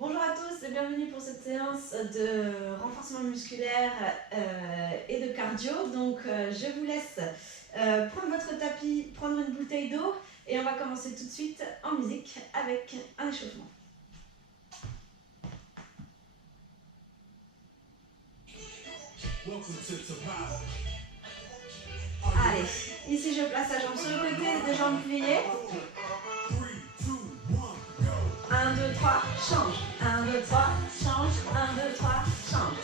Bonjour à tous et bienvenue pour cette séance de renforcement musculaire et de cardio. Donc je vous laisse prendre votre tapis, prendre une bouteille d'eau et on va commencer tout de suite en musique avec un échauffement. Allez, ici je place la jambe sur le côté, les deux jambes pliées. 1, 2, 3, change. 1, 2, 3, change. 1, 2, 3, change.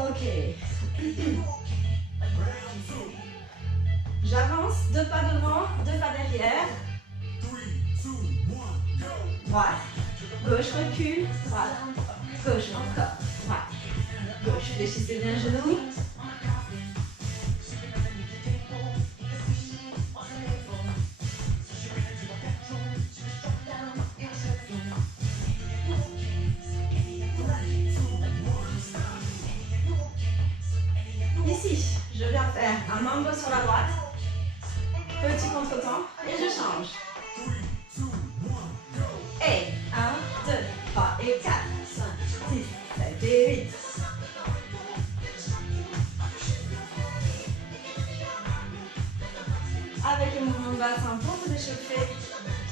Ok. J'avance, 2 pas devant, 2 pas derrière. Droite, gauche, recule, droite, gauche, encore, droite, gauche, fléchissez bien le genou. Ici, je viens faire un mambo sur la droite, petit contretemps, et je change. Et 1, 2, 3 et 4, 5, 6, 7 et 8. Avec le mouvement de bassin pour vous échauffer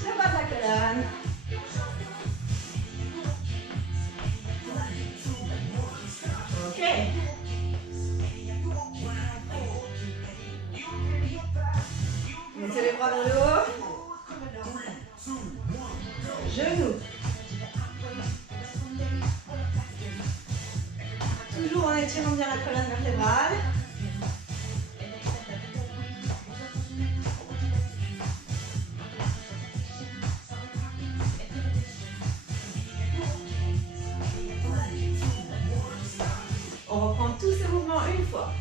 le bas de la colonne. Ok. Mettez les bras vers le haut. Genoux. Toujours en étirant bien la colonne vertébrale. On reprend tous ces mouvements une fois.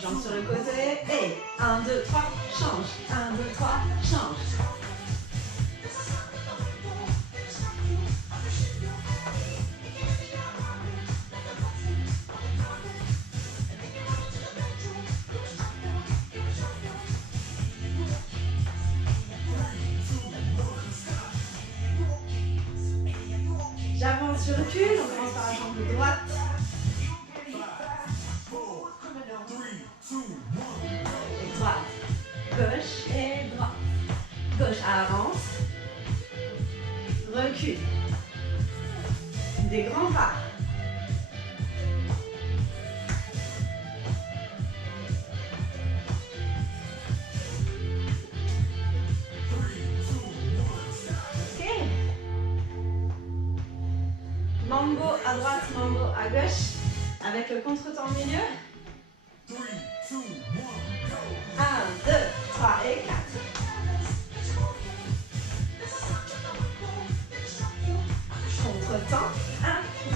Jambes sur le côté. Et 1, 2, 3, change. 1, 2, 3, change. J'avance, je recule. On commence par la jambe droite. Et droite. Gauche et droite. Gauche, avance. Recule. Des grands pas. Ok. Mambo à droite, mambo à gauche. Avec le contretemps au milieu. 1, 2, 3 et 4. Contretemps, 1,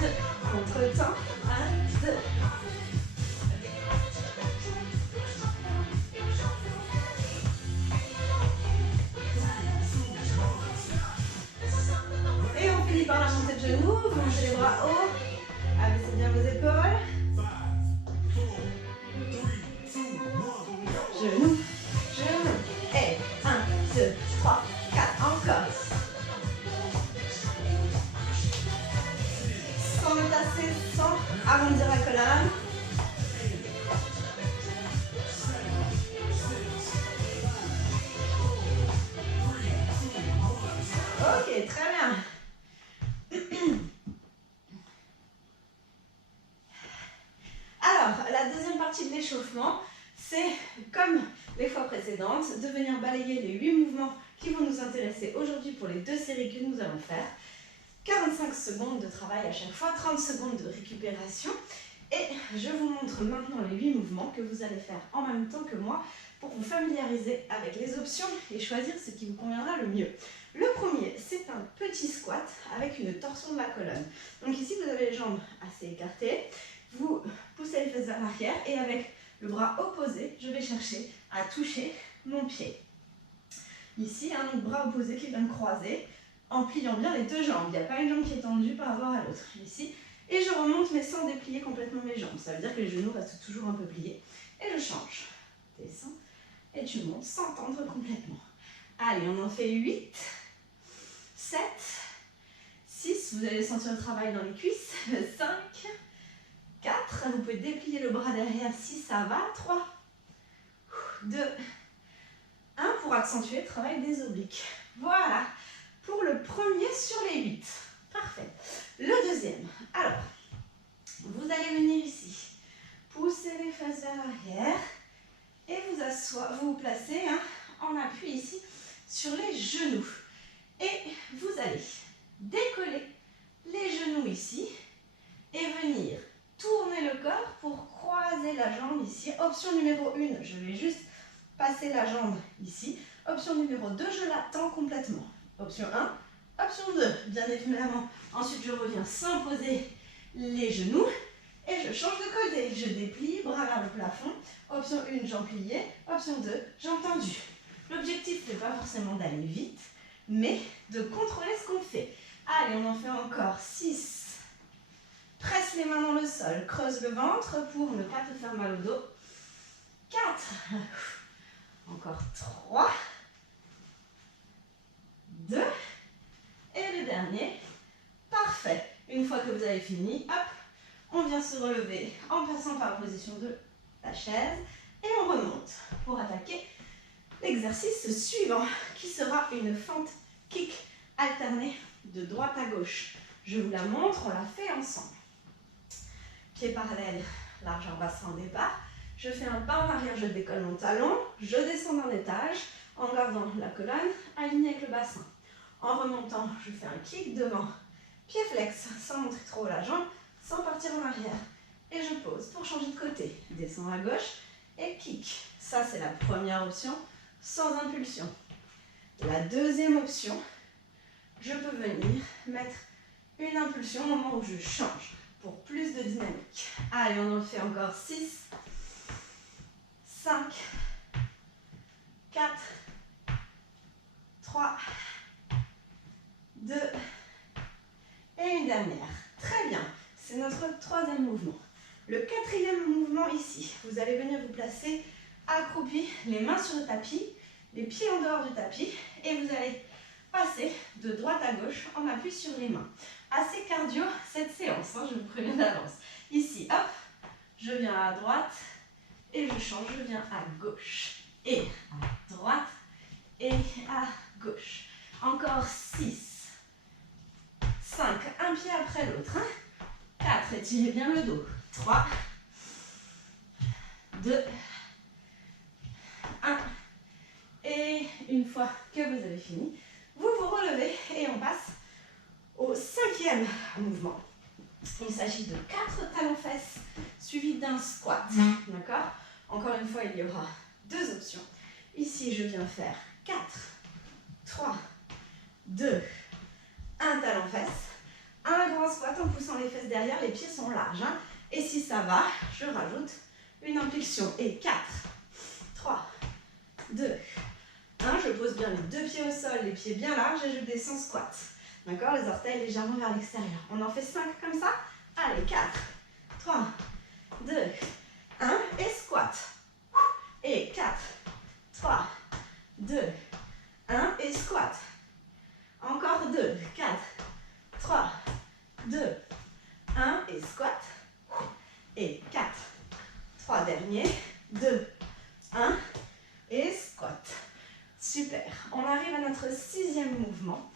2, contretemps, 1, 2. Et on finit par la montée de genoux, vous montez les bras hauts, abaissez bien vos épaules. Genoux, genoux, et 1, 2, 3, 4, encore. Sans me tasser, sans arrondir la colonne. Ok, très bien. Alors, la deuxième partie de l'échauffement, c'est comme les fois précédentes, de venir balayer les 8 mouvements qui vont nous intéresser aujourd'hui pour les 2 séries que nous allons faire. 45 secondes de travail à chaque fois, 30 secondes de récupération. Et je vous montre maintenant les 8 mouvements que vous allez faire en même temps que moi pour vous familiariser avec les options et choisir ce qui vous conviendra le mieux. Le premier, c'est un petit squat avec une torsion de la colonne. Donc ici, vous avez les jambes assez écartées. Vous poussez les fesses vers l'arrière et avec le bras opposé, je vais chercher à toucher mon pied. Ici, un bras opposé qui vient me croiser en pliant bien les deux jambes. Il n'y a pas une jambe qui est tendue par rapport à l'autre. Ici, et je remonte mais sans déplier complètement mes jambes. Ça veut dire que les genoux restent toujours un peu pliés. Et je change. Descends et tu montes sans tendre complètement. Allez, on en fait 8, 7, 6. Vous allez sentir le travail dans les cuisses. 5, 4. Vous pouvez déplier le bras derrière si ça va. 3, 2, 1 pour accentuer le travail des obliques. Voilà. Pour le premier sur les 8. Parfait. Le deuxième. Alors, vous allez venir ici. Poussez les fesses vers l'arrière. Et vous placez en appui ici sur les genoux. Et vous allez décoller les genoux ici. Et venir tourner le corps pour croiser la jambe ici. Option numéro 1, je vais juste passer la jambe ici. Option numéro 2, je la tends complètement. Option 1, option 2, bien évidemment. Ensuite, je reviens sans poser les genoux et je change de côté. Je déplie, bras vers le plafond. Option 1, jambes pliées. Option 2, jambes tendues. L'objectif, n'est pas forcément d'aller vite, mais de contrôler ce qu'on fait. Allez, on en fait encore 6. Presse les mains dans le sol. Creuse le ventre pour ne pas te faire mal au dos. 4. Encore 3. 2. Et le dernier. Parfait. Une fois que vous avez fini, hop, on vient se relever en passant par la position de la chaise et on remonte pour attaquer l'exercice suivant qui sera une fente kick alternée de droite à gauche. Je vous la montre, on la fait ensemble. Pied parallèle, largeur bassin au départ. Je fais un pas en arrière, je décolle mon talon, je descends d'un étage en gardant la colonne alignée avec le bassin. En remontant, je fais un kick devant, pied flex, sans montrer trop la jambe, sans partir en arrière. Et je pose pour changer de côté. Descends à gauche et kick. Ça, c'est la première option, sans impulsion. La deuxième option, je peux venir mettre une impulsion au moment où je change pour plus de dynamique. Allez, on en fait encore 6, 5, 4, 3, 2 et une dernière. Très bien, c'est notre troisième mouvement. Le quatrième mouvement ici, vous allez venir vous placer accroupi, les mains sur le tapis, les pieds en dehors du tapis et vous allez passer de droite à gauche en appui sur les mains. Assez cardio cette séance, je vous préviens d'avance. Ici, hop, je viens à droite et je change, je viens à gauche. Et à droite et à gauche. Encore 6, 5, un pied après l'autre. 4, étirez bien le dos. 3, 2, 1. Et une fois que vous avez fini, vous vous relevez et on passe au cinquième mouvement. Il s'agit de 4 talons-fesses suivis d'un squat. D'accord? Encore une fois, il y aura 2 options. Ici, je viens faire 4, 3, 2, 1 talon-fesses. Un grand squat en poussant les fesses derrière, les pieds sont larges. Et si ça va, je rajoute une impulsion. Et 4, 3, 2, 1. Je pose bien les 2 pieds au sol, les pieds bien larges et je descends squat. D'accord? Les orteils légèrement vers l'extérieur. On en fait 5 comme ça. Allez, 4, 3, 2, 1. Et squat. Et 4, 3, 2, 1. Et squat. Encore 2, 4, 3, 2, 1. Et squat. Et 4, 3 derniers. 2, 1. Et squat. Super. On arrive à notre 6e mouvement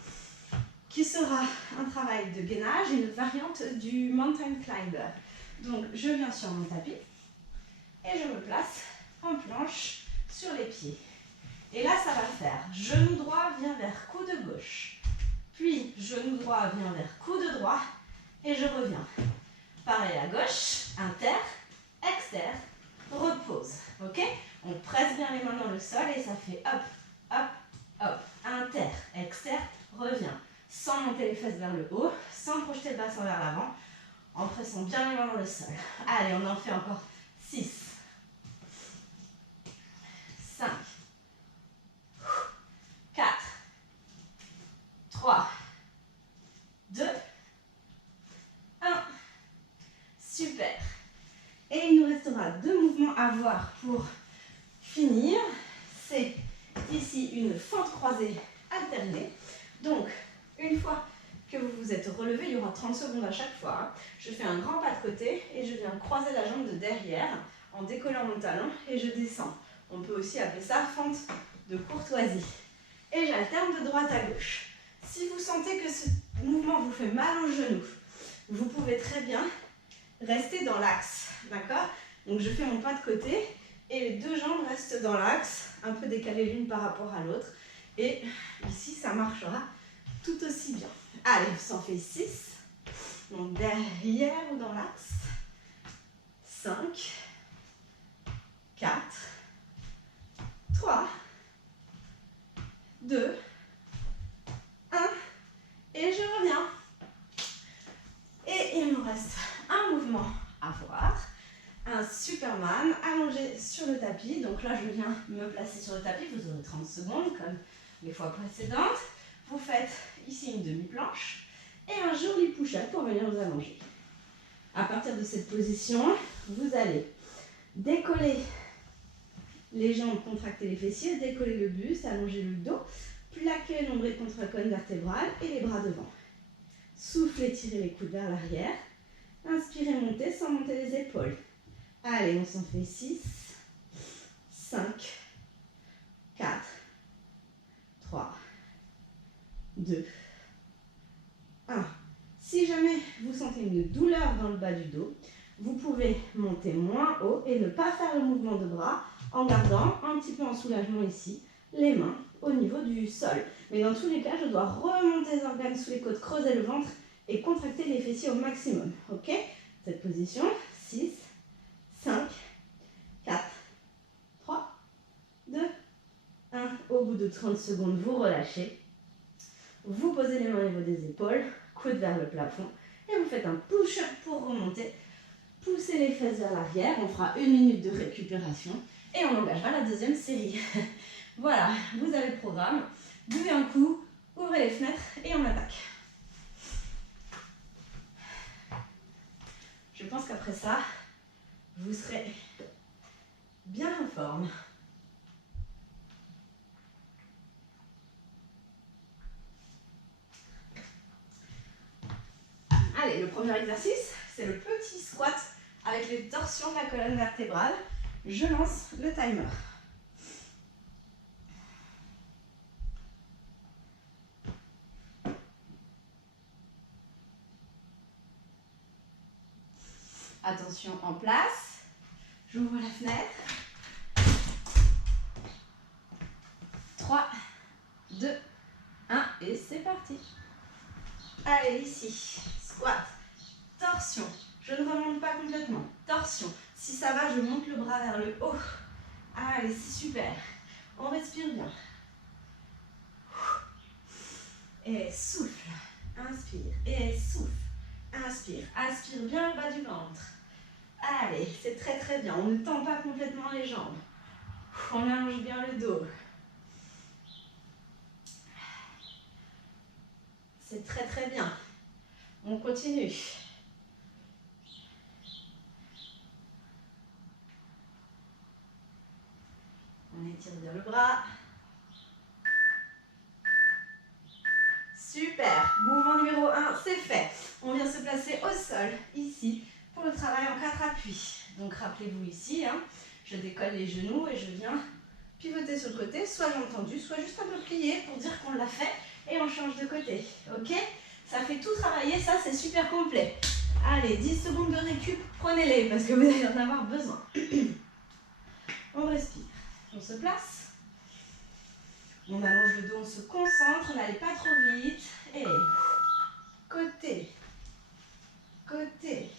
qui sera un travail de gainage, une variante du mountain climber. Donc, je viens sur mon tapis et je me place en planche sur les pieds. Et là, ça va faire genou droit vient vers coude gauche. Puis, genou droit vient vers coude droit et je reviens. Pareil à gauche, inter, exter, repose. Ok? On presse bien les mains dans le sol et ça fait hop, hop, hop. Inter, exter, revient. Sans monter les fesses vers le haut, sans projeter le bassin vers l'avant, en pressant bien les mains dans le sol. Allez, on en fait encore 6, 5, restera 2 mouvements à voir pour finir. C'est ici une fente croisée alternée. Donc, une fois que vous vous êtes relevé, il y aura 30 secondes à chaque fois. Je fais un grand pas de côté et je viens croiser la jambe de derrière en décollant mon talon et je descends. On peut aussi appeler ça fente de courtoisie. Et j'alterne de droite à gauche. Si vous sentez que ce mouvement vous fait mal au genou, vous pouvez très bien rester dans l'axe. D'accord? Donc je fais mon pas de côté et les 2 jambes restent dans l'axe, un peu décalées l'une par rapport à l'autre. Et ici, ça marchera tout aussi bien. Allez, on s'en fait 6. Donc derrière ou dans l'axe. 5, 4, 3, 2, 1. Et je reviens. Et il me reste un mouvement à voir. Un Superman allongé sur le tapis. Donc là, je viens me placer sur le tapis. Vous aurez 30 secondes comme les fois précédentes. Vous faites ici une demi-planche et un joli push-up pour venir vous allonger. À partir de cette position, vous allez décoller les jambes, contracter les fessiers, décoller le buste, allonger le dos, plaquer le nombril contre la colonne vertébrale et les bras devant. Soufflez, tirez les coudes vers l'arrière. Inspirez, montez sans monter les épaules. Allez, on s'en fait 6, 5, 4, 3, 2, 1. Si jamais vous sentez une douleur dans le bas du dos, vous pouvez monter moins haut et ne pas faire le mouvement de bras en gardant un petit peu en soulagement ici, les mains au niveau du sol. Mais dans tous les cas, je dois remonter les organes sous les côtes, creuser le ventre et contracter les fessiers au maximum. Ok? Cette position, 6, 5, 4, 3, 2, 1. Au bout de 30 secondes, vous relâchez. Vous posez les mains au niveau des épaules, coude vers le plafond et vous faites un push-up pour remonter. Poussez les fesses vers l'arrière, on fera 1 minute de récupération et on engagera la deuxième série. Voilà, vous avez le programme. Buvez un coup, ouvrez les fenêtres et on attaque. Je pense qu'après ça, vous serez bien en forme. Allez, le premier exercice, c'est le petit squat avec les torsions de la colonne vertébrale. Je lance le timer. Attention en place. J'ouvre la fenêtre. 3, 2, 1 et c'est parti. Allez, ici, squat, torsion. Je ne remonte pas complètement. Torsion. Si ça va, je monte le bras vers le haut. Allez, c'est super. On respire bien. Et souffle. Inspire. Et souffle. Inspire. Aspire bien le bas du ventre. Allez, c'est très très bien. On ne tend pas complètement les jambes. On allonge bien le dos. C'est très très bien. On continue. On étire bien le bras. Super. Mouvement numéro 1, c'est fait. On vient se placer au sol, ici, pour le travail en 4 appuis. Donc rappelez-vous ici, je décolle les genoux et je viens pivoter sur le côté. Soit j'ai entendu, soit juste un peu plié pour dire qu'on l'a fait. Et on change de côté. Ok? Ça fait tout travailler, ça c'est super complet. Allez, 10 secondes de récup, prenez-les parce que vous allez en avoir besoin. On respire. On se place. On allonge le dos, on se concentre, n'allez pas trop vite. Et côté, côté.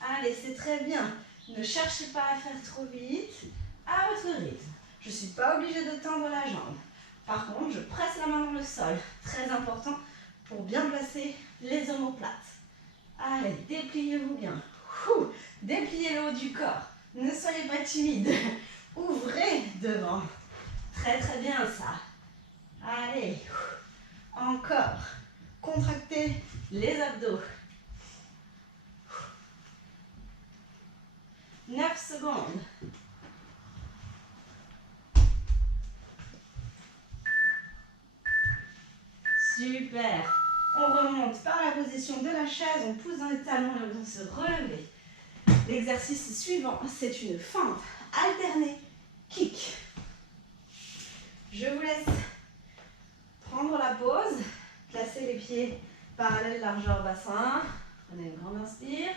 Allez, c'est très bien. Ne cherchez pas à faire trop vite, à votre rythme. Je ne suis pas obligée de tendre la jambe. Par contre, je presse la main dans le sol. Très important pour bien placer les omoplates. Allez, dépliez-vous bien. Dépliez le haut du corps. Ne soyez pas timide. Ouvrez devant. Très très bien ça. Allez, encore. Contractez les abdos. 9 9 secondes. Super. On remonte par la position de la chaise, on pousse dans les talons et on vient se relever. L'exercice suivant, c'est une fente alternée kick. Je vous laisse prendre la pause, placer les pieds parallèles largeur bassin. Prenez une grande inspire,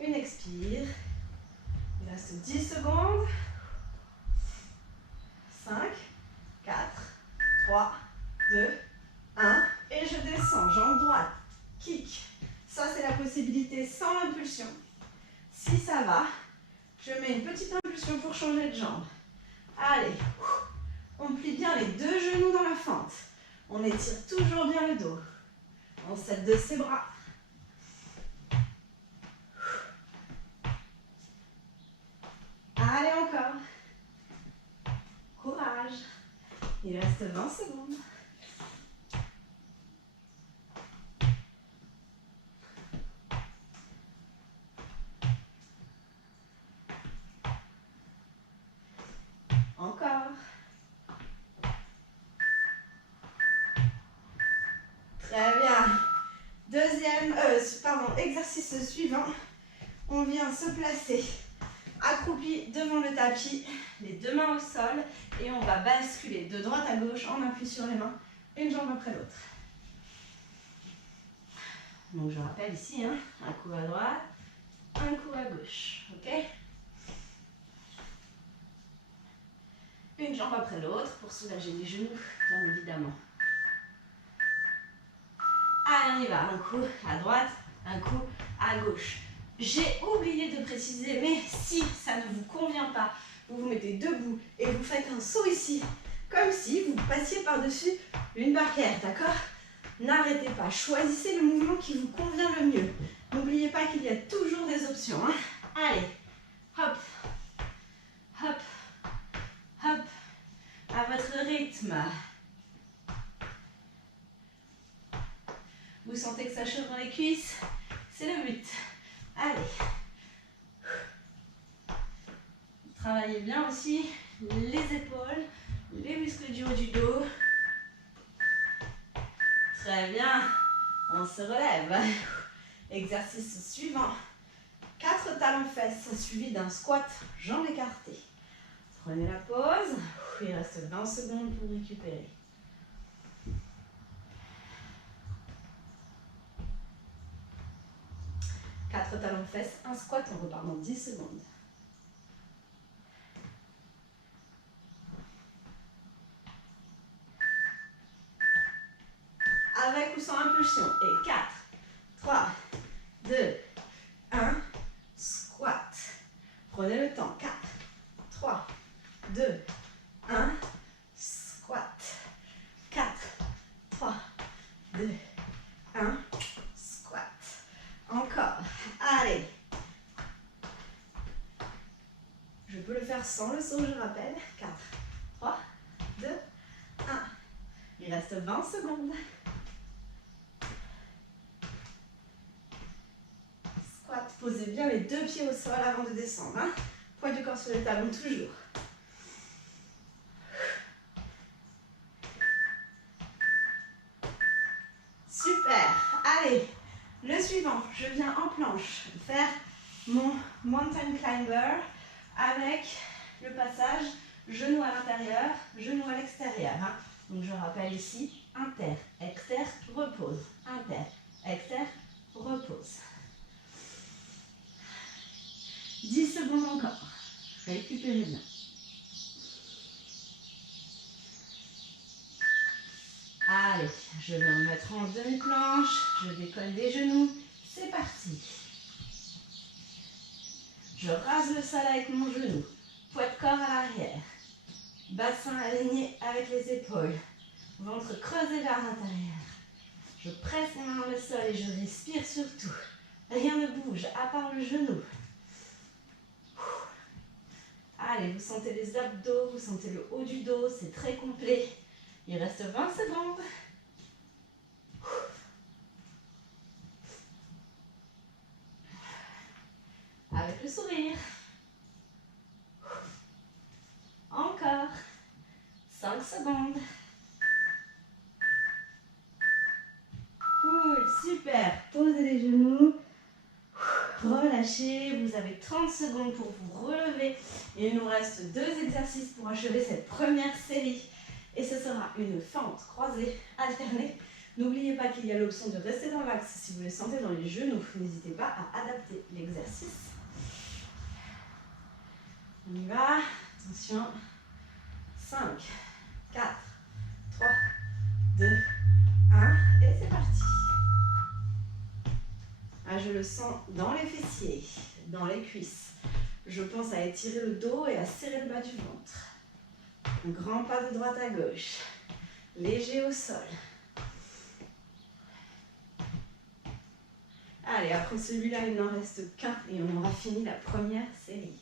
une expire. Il reste 10 secondes. 5, 4, 3, 2, 1. Et je descends, jambe droite, kick. Ça, c'est la possibilité sans impulsion. Si ça va, je mets une petite impulsion pour changer de jambe. Allez, on plie bien les deux genoux dans la fente. On étire toujours bien le dos. On s'aide de ses bras. Allez, encore. Courage. Il reste 20 secondes. Encore. Très bien. Exercice suivant. On vient se placer accroupi devant le tapis, les deux mains au sol et on va basculer de droite à gauche, on appuie sur les mains, une jambe après l'autre. Donc je rappelle ici, un coup à droite, un coup à gauche, ok? Une jambe après l'autre pour soulager les genoux, bien évidemment. Allez, on y va, un coup à droite, un coup à gauche. J'ai oublié de préciser, mais si ça ne vous convient pas, vous vous mettez debout et vous faites un saut ici, comme si vous passiez par-dessus une barrière, d'accord? N'arrêtez pas, choisissez le mouvement qui vous convient le mieux. N'oubliez pas qu'il y a toujours des options. Allez, hop, hop, hop, à votre rythme. Vous sentez que ça chauffe dans les cuisses? C'est le but. Allez. Travaillez bien aussi les épaules, les muscles du haut du dos. Très bien. On se relève. Exercice suivant. 4 talons-fesses suivis d'un squat, jambes écartées. Prenez la pause. Il reste 20 secondes pour récupérer. Quatre talons-fesses, un squat, on repart dans 10 secondes. Avec ou sans impulsion. Et 4, 3, 2, 1, squat. Prenez le temps. 4, 3, 2, 1, squat. 4, 3, 2, 1, squat. Encore. Allez. Je peux le faire sans le saut, je rappelle. 4, 3, 2, 1. Il reste 20 secondes. Squat, posez bien les deux pieds au sol avant de descendre. Poids du corps sur les talons, toujours. Super. Allez, le suivant. Je viens en planche faire mon mountain climber avec le passage genou à l'intérieur, genou à l'extérieur. Donc je rappelle ici, inter, exter, repose. Inter, exter, repose. 10 secondes encore. Récupérez bien. Allez, je vais me mettre en demi-planche. Je décolle les genoux. C'est parti. Je rase le sol avec mon genou. Poids de corps à l'arrière. Bassin aligné avec les épaules. Ventre creusé vers l'intérieur. Je presse mes mains dans le sol et je respire surtout. Rien ne bouge à part le genou. Allez, vous sentez les abdos, vous sentez le haut du dos, c'est très complet. Il reste 20 secondes. Avec le sourire. secondes. Cool, super. Posez les genoux. Relâchez. Vous avez 30 secondes pour vous relever. Il nous reste 2 exercices pour achever cette première série. Et ce sera une fente croisée alternée. N'oubliez pas qu'il y a l'option de rester dans l'axe si vous le sentez dans les genoux. N'hésitez pas à adapter l'exercice. On y va. Attention. 5, 4, 3, 2, 1. Et c'est parti. Ah, je le sens dans les fessiers, dans les cuisses. Je pense à étirer le dos et à serrer le bas du ventre. Un grand pas de droite à gauche. Léger au sol. Allez, après celui-là, il n'en reste qu'un et on aura fini la première série.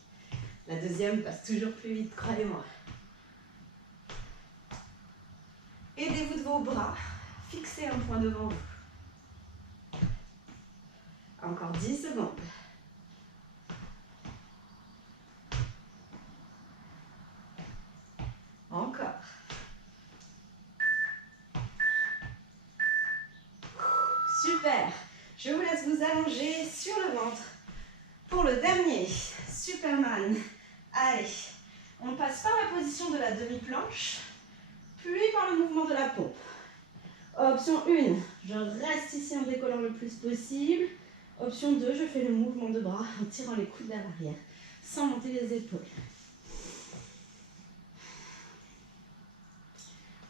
La deuxième passe toujours plus vite, croyez-moi. Aidez-vous de vos bras. Fixez un point devant vous. Encore 10 secondes. Encore. Super. Je vous laisse vous allonger sur le ventre. Pour le dernier, Superman. Allez, on passe par la position de la demi-planche, puis par le mouvement de la pompe. Option 1, je reste ici en décollant le plus possible. Option 2, je fais le mouvement de bras en tirant les coudes vers l'arrière, sans monter les épaules.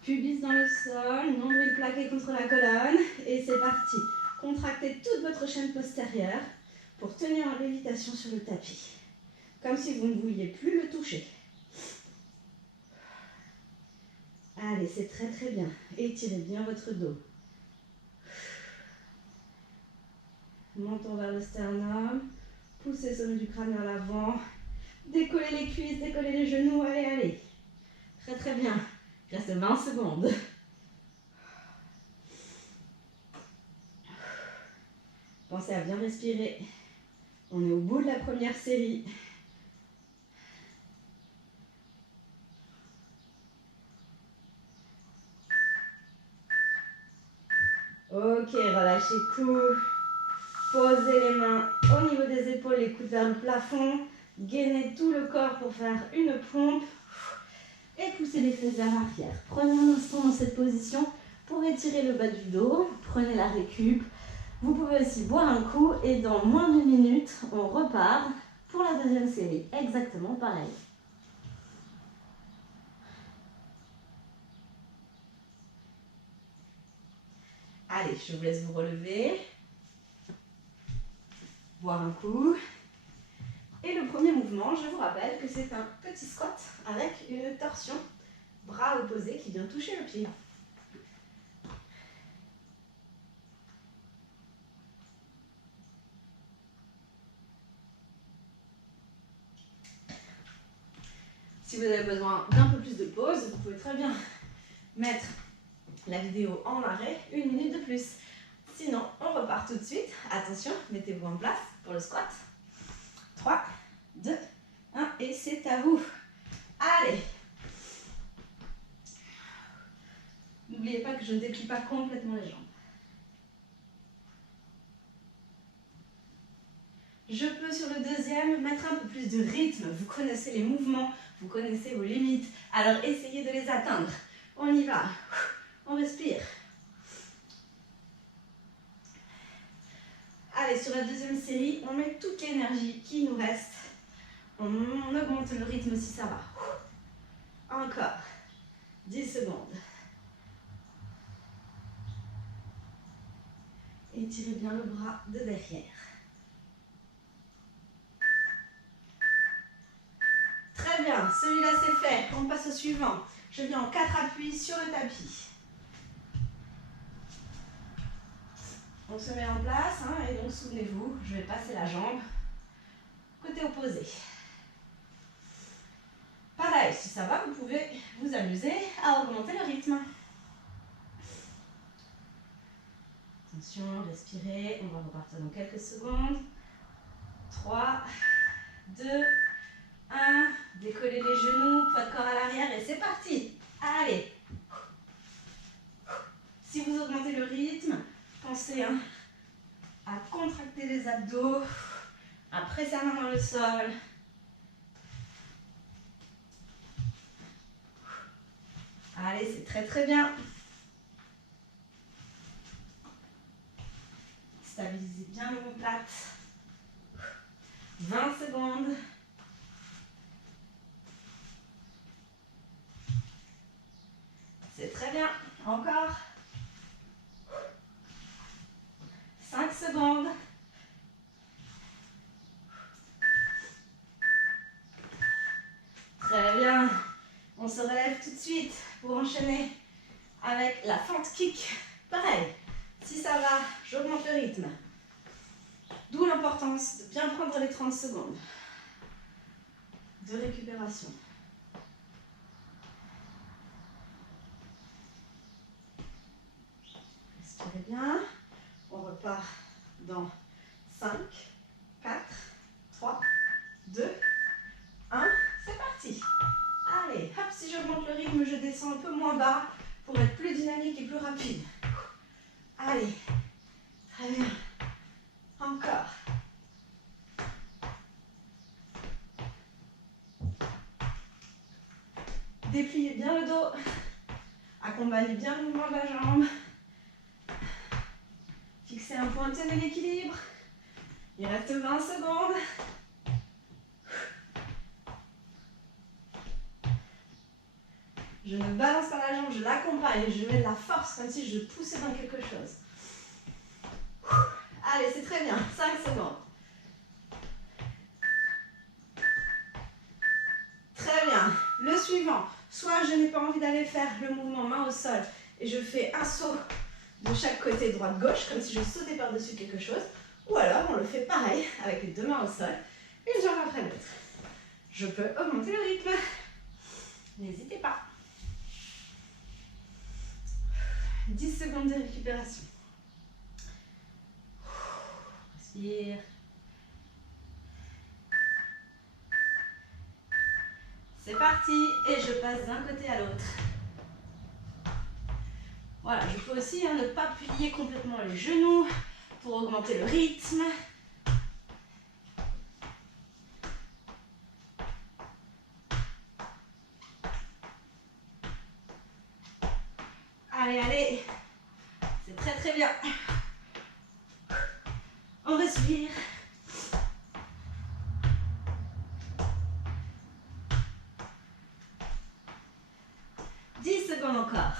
Pubis dans le sol, nombril plaqué contre la colonne, et c'est parti. Contractez toute votre chaîne postérieure pour tenir en lévitation sur le tapis, comme si vous ne vouliez plus le toucher. Allez, c'est très très bien. Étirez bien votre dos. Menton vers le sternum. Poussez le sommet du crâne vers l'avant. Décollez les cuisses, décollez les genoux. Allez, allez. Très très bien. Il reste 20 secondes. Pensez à bien respirer. On est au bout de la première série. Ok, relâchez tout. Posez les mains au niveau des épaules, les coudes vers le plafond. Gainez tout le corps pour faire une pompe. Et poussez les fesses vers l'arrière. Prenez un instant dans cette position pour étirer le bas du dos. Prenez la récup. Vous pouvez aussi boire un coup et dans moins d'une minute, on repart pour la deuxième série. Exactement pareil. Allez, je vous laisse vous relever. Boire un coup. Et le premier mouvement, je vous rappelle que c'est un petit squat avec une torsion, bras opposés qui vient toucher le pied. Si vous avez besoin d'un peu plus de pause, vous pouvez très bien mettre la vidéo en arrêt, 1 minute de plus. Sinon, on repart tout de suite. Attention, mettez-vous en place pour le squat. 3, 2, 1 et c'est à vous. Allez. N'oubliez pas que je ne déplie pas complètement les jambes. Je peux sur le deuxième mettre un peu plus de rythme. Vous connaissez les mouvements, vous connaissez vos limites. Alors essayez de les atteindre. On y va. On respire. Allez, sur la deuxième série, on met toute l'énergie qui nous reste. On augmente le rythme si ça va. Encore. 10 secondes. Étirez bien le bras de derrière. Très bien, celui-là c'est fait. On passe au suivant. Je viens en 4 appuis sur le tapis. On se met en place, hein, et donc souvenez-vous, je vais passer la jambe côté opposé. Pareil, si ça va, vous pouvez vous amuser à augmenter le rythme. Attention, respirez, on va repartir dans quelques secondes. 3, 2, 1, décollez les genoux, poids de corps à l'arrière et c'est parti. Allez. Si vous augmentez le rythme, pensez à contracter les abdos, à presser la main dans le sol. Allez, c'est très très bien. Stabilisez bien l'omoplate. 20 secondes. C'est très bien. Encore. 5 secondes. Très bien. On se relève tout de suite pour enchaîner avec la fente kick. Pareil. Si ça va, j'augmente le rythme. D'où l'importance de bien prendre les 30 secondes de récupération. Respirez bien. On repart dans 5, 4, 3, 2, 1. C'est parti. Allez, hop, si j'augmente le rythme, je descends un peu moins bas pour être plus dynamique et plus rapide. Allez, très bien. Encore. Dépliez bien le dos. Accompagnez bien le mouvement de la jambe. Fixez un point, tenez l'équilibre. Il reste 20 secondes. Je ne balance pas la jambe, je l'accompagne. Je mets de la force comme si je poussais dans quelque chose. Allez, c'est très bien. 5 secondes. Très bien. Le suivant. Soit je n'ai pas envie d'aller faire le mouvement main au sol et je fais un saut de chaque côté droite-gauche, comme si je sautais par-dessus quelque chose. Ou alors, on le fait pareil, avec les deux mains au sol, une jambe après l'autre. Je peux augmenter le rythme. N'hésitez pas. 10 secondes de récupération. Respire. C'est parti. Et je passe d'un côté à l'autre. Voilà, je peux aussi ne pas plier complètement les genoux pour augmenter le rythme. Allez, allez. C'est très très bien. On respire. Encore.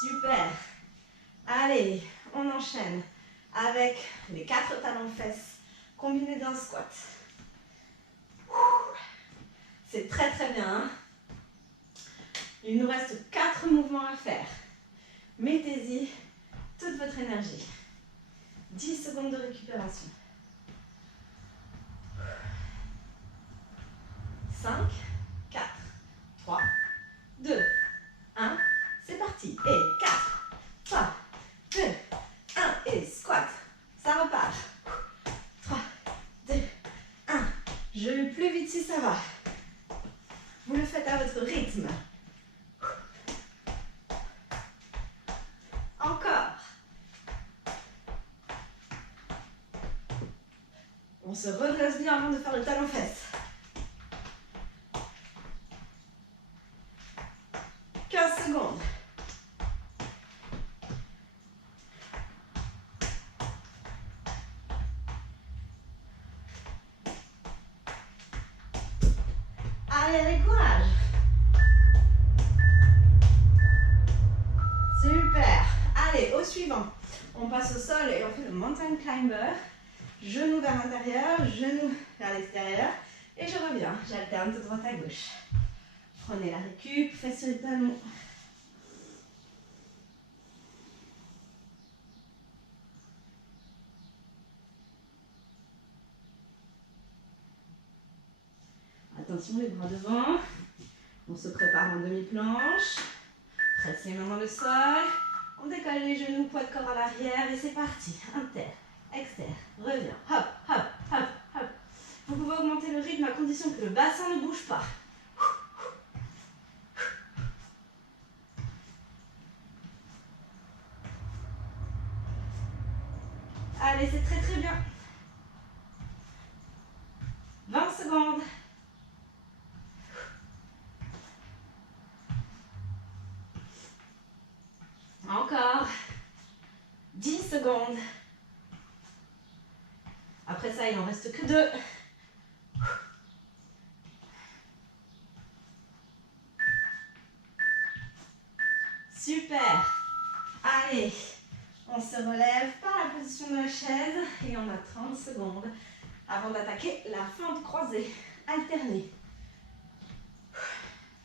Super. Allez, on enchaîne avec les 4 talons-fesses combinés d'un squat. C'est très très bien. Hein? Il nous reste 4 mouvements à faire. Mettez-y toute votre énergie. 10 secondes de récupération. 5, 4, 3, 2, 1. C'est parti. Et 4, 3, 2, 1. Et squat. Ça repart. 3, 2, 1. Je vais plus vite si ça va. Vous le faites à votre rythme. Encore. On se redresse bien avant de faire le talon-fesse. 15 secondes. Allez, avec courage. Super. Allez, au suivant. On passe au sol et on fait le mountain climber. Genou vers l'intérieur, genou vers l'extérieur. Et je reviens. J'alterne de droite à gauche. Prenez la récup, faites sur les talons. Attention, les bras devant. On se prépare en demi-planche. Presse les mains dans le sol. On décolle les genoux, poids de corps à l'arrière et c'est parti. Inter, exter, reviens. Hop, hop, hop, hop. Vous pouvez augmenter le rythme à condition que le bassin ne bouge pas. Allez, c'est très très bien. 20 secondes. Encore. 10 secondes. Après ça, il n'en reste que 2. Super. Allez, on se relève par la position de la chaise et on a 30 secondes avant d'attaquer la fente croisée alternée.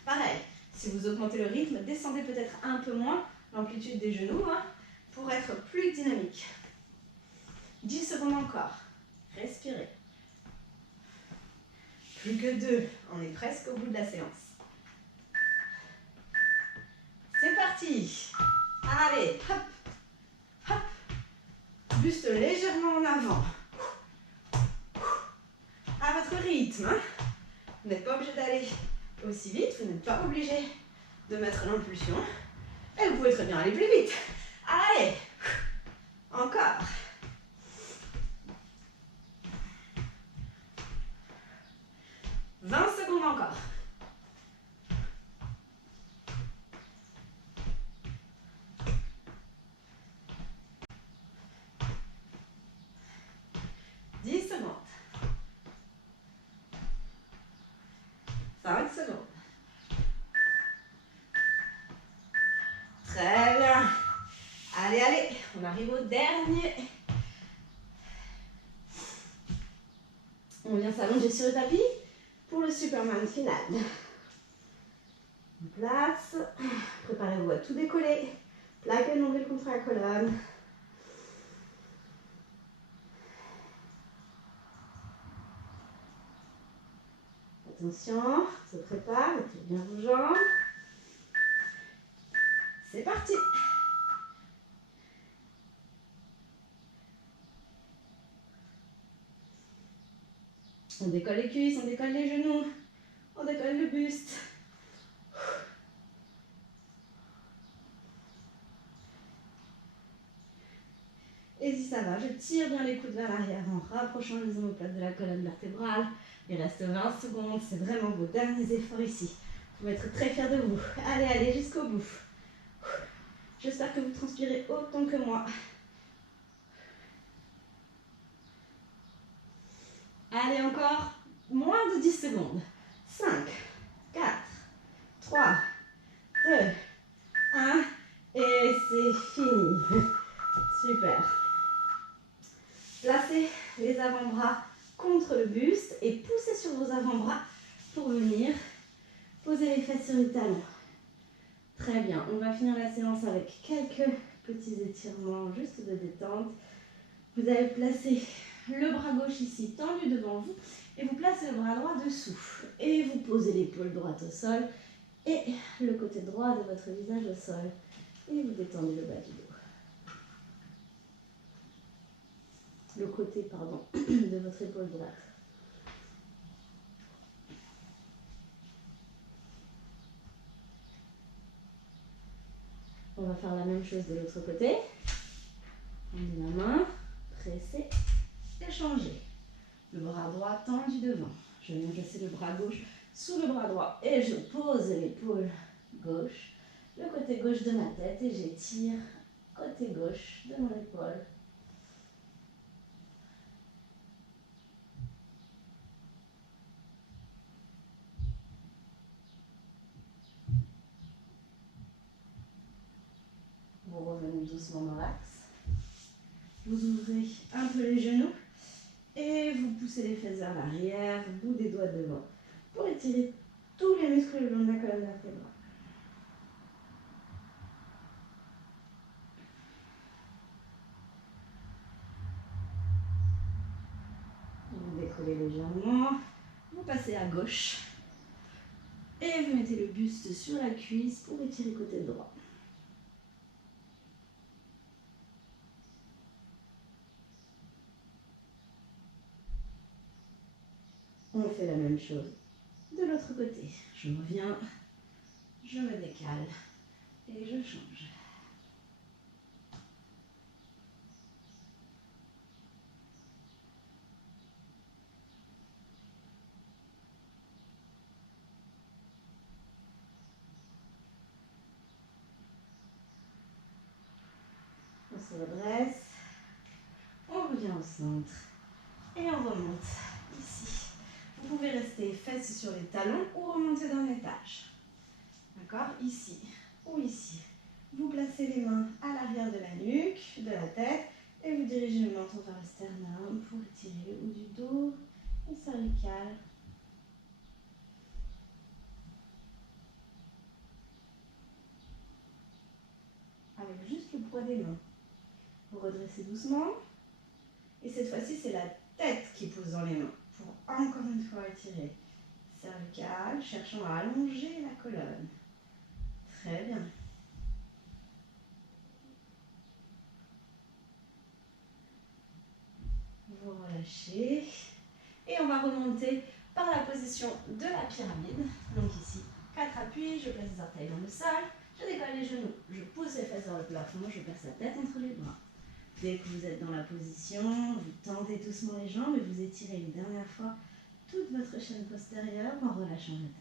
Pareil, si vous augmentez le rythme, descendez peut-être un peu moins l'amplitude des genoux pour être plus dynamique. 10 secondes encore. Respirez. Plus que 2. On est presque au bout de la séance. C'est parti. Allez, hop, hop. Buste légèrement en avant. À votre rythme. Vous n'êtes pas obligé d'aller aussi vite. Vous n'êtes pas obligé de mettre l'impulsion. Et vous pouvez très bien aller plus vite. Allez. Encore. « 20 secondes encore. « 10 secondes. 5 secondes. Très bien. Allez, allez, on arrive au dernier. On vient s'allonger sur le tapis pour le Superman final. On place. Préparez-vous à tout décoller. Plaquez le nombril contre la colonne. Attention, se prépare, mettez bien vos jambes. C'est parti. On décolle les cuisses, on décolle les genoux, on décolle le buste. Et si ça va, je tire bien les coudes vers l'arrière en rapprochant les omoplates de la colonne vertébrale. Il reste 20 secondes, c'est vraiment vos derniers efforts ici. Vous pouvez être très fiers de vous. Allez, allez, jusqu'au bout. J'espère que vous transpirez autant que moi. Allez, encore moins de 10 secondes. 5, 4, 3, 2, 1. Et c'est fini. Super. Placez les avant-bras contre le buste et poussez sur vos avant-bras pour venir poser les fesses sur les talons. Très bien. On va finir la séance avec quelques petits étirements juste de détente. Vous allez placer le bras gauche ici tendu devant vous et vous placez le bras droit dessous. Et vous posez l'épaule droite au sol et le côté droit de votre visage au sol. Et vous détendez le bas du dos. Le côté, pardon, de votre épaule droite. On va faire la même chose de l'autre côté. On met la main, pressez et changez. Le bras droit tendu devant. Je viens placer le bras gauche sous le bras droit et je pose l'épaule gauche, le côté gauche de ma tête et j'étire côté gauche de mon épaule. Vous revenez doucement dans l'axe. Vous ouvrez un peu les genoux et vous poussez les fesses vers l'arrière, bout des doigts devant, pour étirer tous les muscles le long de la colonne vertébrale. Vous décollez légèrement, vous passez à gauche et vous mettez le buste sur la cuisse pour étirer côté droit. On fait la même chose de l'autre côté. Je reviens, je me décale et je change. On se redresse, on revient au centre et on remonte ici. Vous pouvez rester fesses sur les talons ou remonter d'un étage. D'accord? Ici ou ici. Vous placez les mains à l'arrière de la nuque, de la tête, et vous dirigez le menton vers le sternum pour étirer le haut du dos, le cervical. Avec juste le poids des mains. Vous redressez doucement. Et cette fois-ci, c'est la tête qui pose dans les mains. Pour encore une fois étirer. Cervical, cherchant à allonger la colonne. Très bien. Vous relâchez. Et on va remonter par la position de la pyramide. Donc ici, 4 appuis, je place les orteils dans le sol, je décolle les genoux, je pousse les fesses vers le plafond, je place la tête entre les bras. Dès que vous êtes dans la position, vous tendez doucement les jambes et vous étirez une dernière fois toute votre chaîne postérieure en relâchant la tête.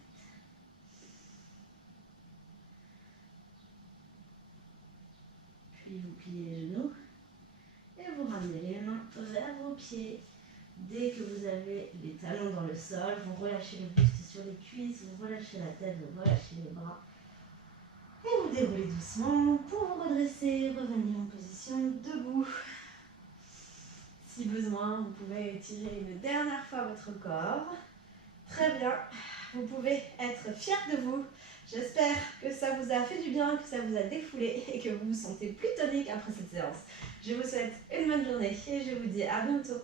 Puis vous pliez les genoux et vous ramenez les mains vers vos pieds. Dès que vous avez les talons dans le sol, vous relâchez le buste sur les cuisses, vous relâchez la tête, vous relâchez les bras. Et vous déroulez doucement pour vous redresser, revenir en position debout. Si besoin, vous pouvez étirer une dernière fois votre corps. Très bien, vous pouvez être fiers de vous. J'espère que ça vous a fait du bien, que ça vous a défoulé et que vous vous sentez plus tonique après cette séance. Je vous souhaite une bonne journée et je vous dis à bientôt.